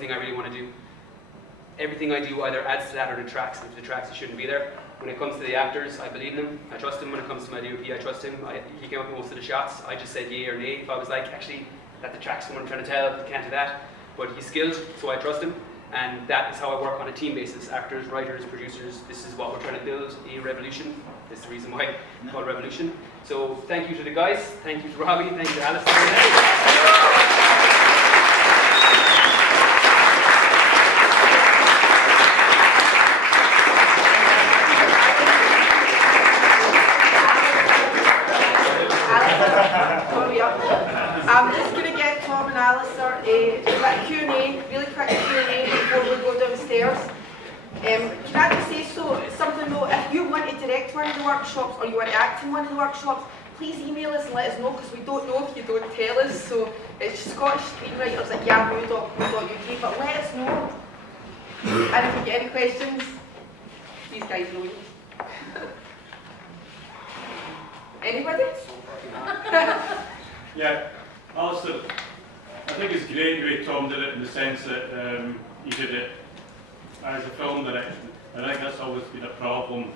thing I really want to do. Everything I do either adds to that or detracts. If it detracts, it shouldn't be there. When it comes to the actors, I believe in him. I trust him. When it comes to my DOP, I trust him. He came up with most of the shots. I just said yay or nay. If I was like, actually, that detracts from what I'm trying to tell, you can't do that. But he's skilled, so I trust him. And that is how I work on a team basis. Actors, writers, producers, this is what we're trying to build, a revolution. This is the reason why it's called Revolution. So thank you to the guys. Thank you to Robbie. Thank you to Alistair. I'm just going to get Tom and Alistair a quick Q&A, really quick Q&A before we go downstairs. Can I just say something though, if you want to direct one of the workshops or you want to act in one of the workshops, please email us and let us know, because we don't know if you don't tell us. So it's Scottish screenwriters at yahoo.co.uk, but let us know. And if you get any questions, these guys know you. Anybody? Yeah, Alistair, I think it's great the way Tom did it, in the sense that he did it as a film direction. I think that's always been a problem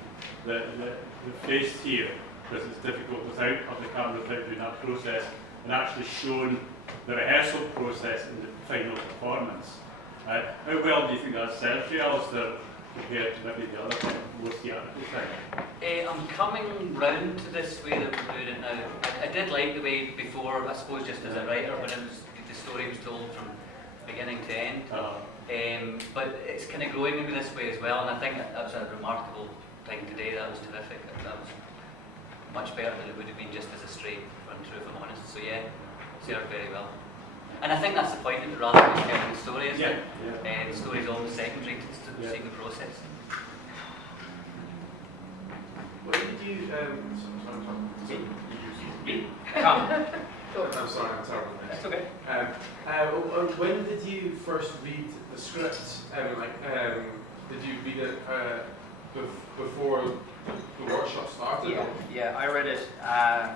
that we faced here, because it's difficult without public camera, without doing that process, and actually showing the rehearsal process in the final performance. How well do you think that serves you, Alistair, compared to maybe the other most theatrical thing? I'm coming round to this way that we're doing it now. I did like the way before, I suppose just as a writer, when the story was told from beginning to end. But it's kind of growing maybe this way as well, and I think that was a remarkable thing today. That was terrific. That was much better than it would have been just as a straight run through, if I'm honest. So yeah, served very well. And I think that's the point of it, rather than telling the story, isn't it? Yeah. The story is always secondary to seeing the process. When did you, I'm sorry, I'm terrible. That's okay. When did you first read the script? Did you read it before the workshop started? Yeah, I read it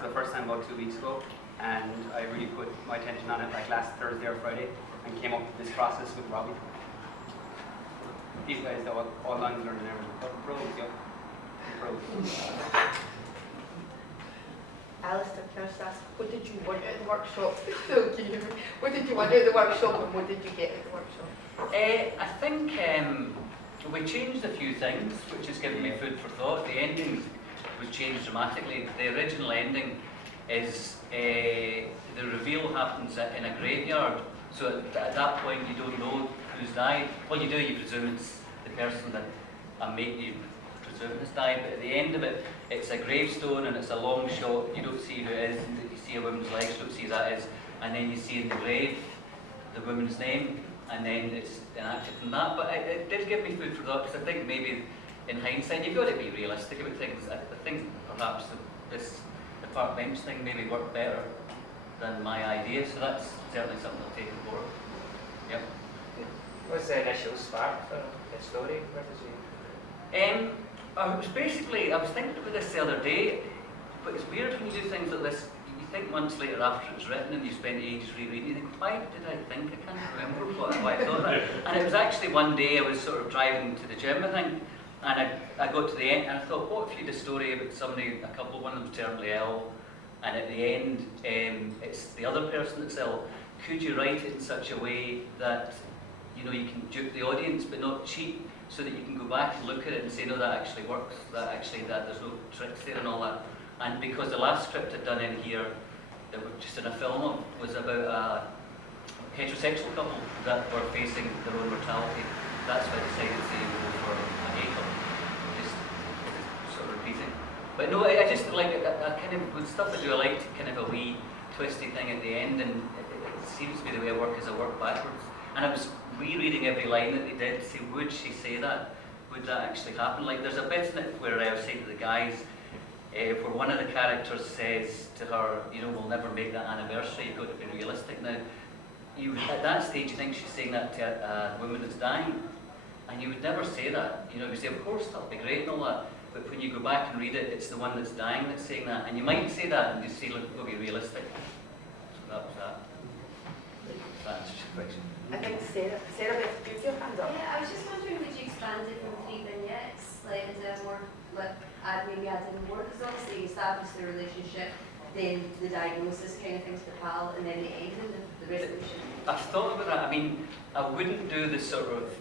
for the first time about 2 weeks ago, and I really put my attention on it like last Thursday or Friday, and came up with this process with Robbie. These guys, all lines learned and everything. Pros, yeah. Pros. Alistair, can I just ask, what did you want at the workshop? What did you want at the workshop, and what did you get at the workshop? I think we changed a few things, which has given me food for thought. The ending was changed dramatically. The original ending is the reveal happens in a graveyard. So at that point, you don't know who's died. Well, you do. You presume it's the person that you presume has died. But at the end of it, it's a gravestone and it's a long shot. You don't see who it is. You see a woman's legs. You don't see who that is. And then you see in the grave the woman's name. And then it's enacted from that. But it did give me food for thought, because I think maybe in hindsight you've got to be realistic about things. I think perhaps the park bench thing maybe worked better than my idea. So that's certainly something I'll take on board. Yep. What was the initial spark for the story? Where did you? I was thinking about this the other day, but it's weird when you do things like this. You think months later after it's written and you spend ages rereading, you think, why did I think? I can't remember why I thought that. And it was actually one day I was sort of driving to the gym, I think, and I got to the end and I thought, what if you did a story about somebody, a couple, one of them was terribly ill, and at the end it's the other person that's ill. Could you write it in such a way that you can dupe the audience but not cheat, so that you can go back and look at it and say, no, that actually works, that there's no tricks there and all that. And because the last script I'd done in here, that we're just in a film of, was about a heterosexual couple that were facing their own mortality. That's why I decided to go for a gay couple, just sort of repeating. But no, I just like a kind of, with stuff I do, I like kind of a wee twisty thing at the end, and it seems to be the way I work, is I work backwards. And I was rereading every line that they did to say, would she say that? Would that actually happen? Like, there's a bit in it where I was saying to the guys, where one of the characters says to her, we'll never make that anniversary, you've got to be realistic. Now, at that stage, you think she's saying that to a woman that's dying, and you would never say that. You say, of course, that'll be great and all that, but when you go back and read it, it's the one that's dying that's saying that, and you might say that and just say, look, we'll be realistic. So that was that. That's just a question. I think Sarah establish the relationship, then the diagnosis kind of things for PAL, and then the end of the resolution. I've thought about that. I mean, I wouldn't do the sort of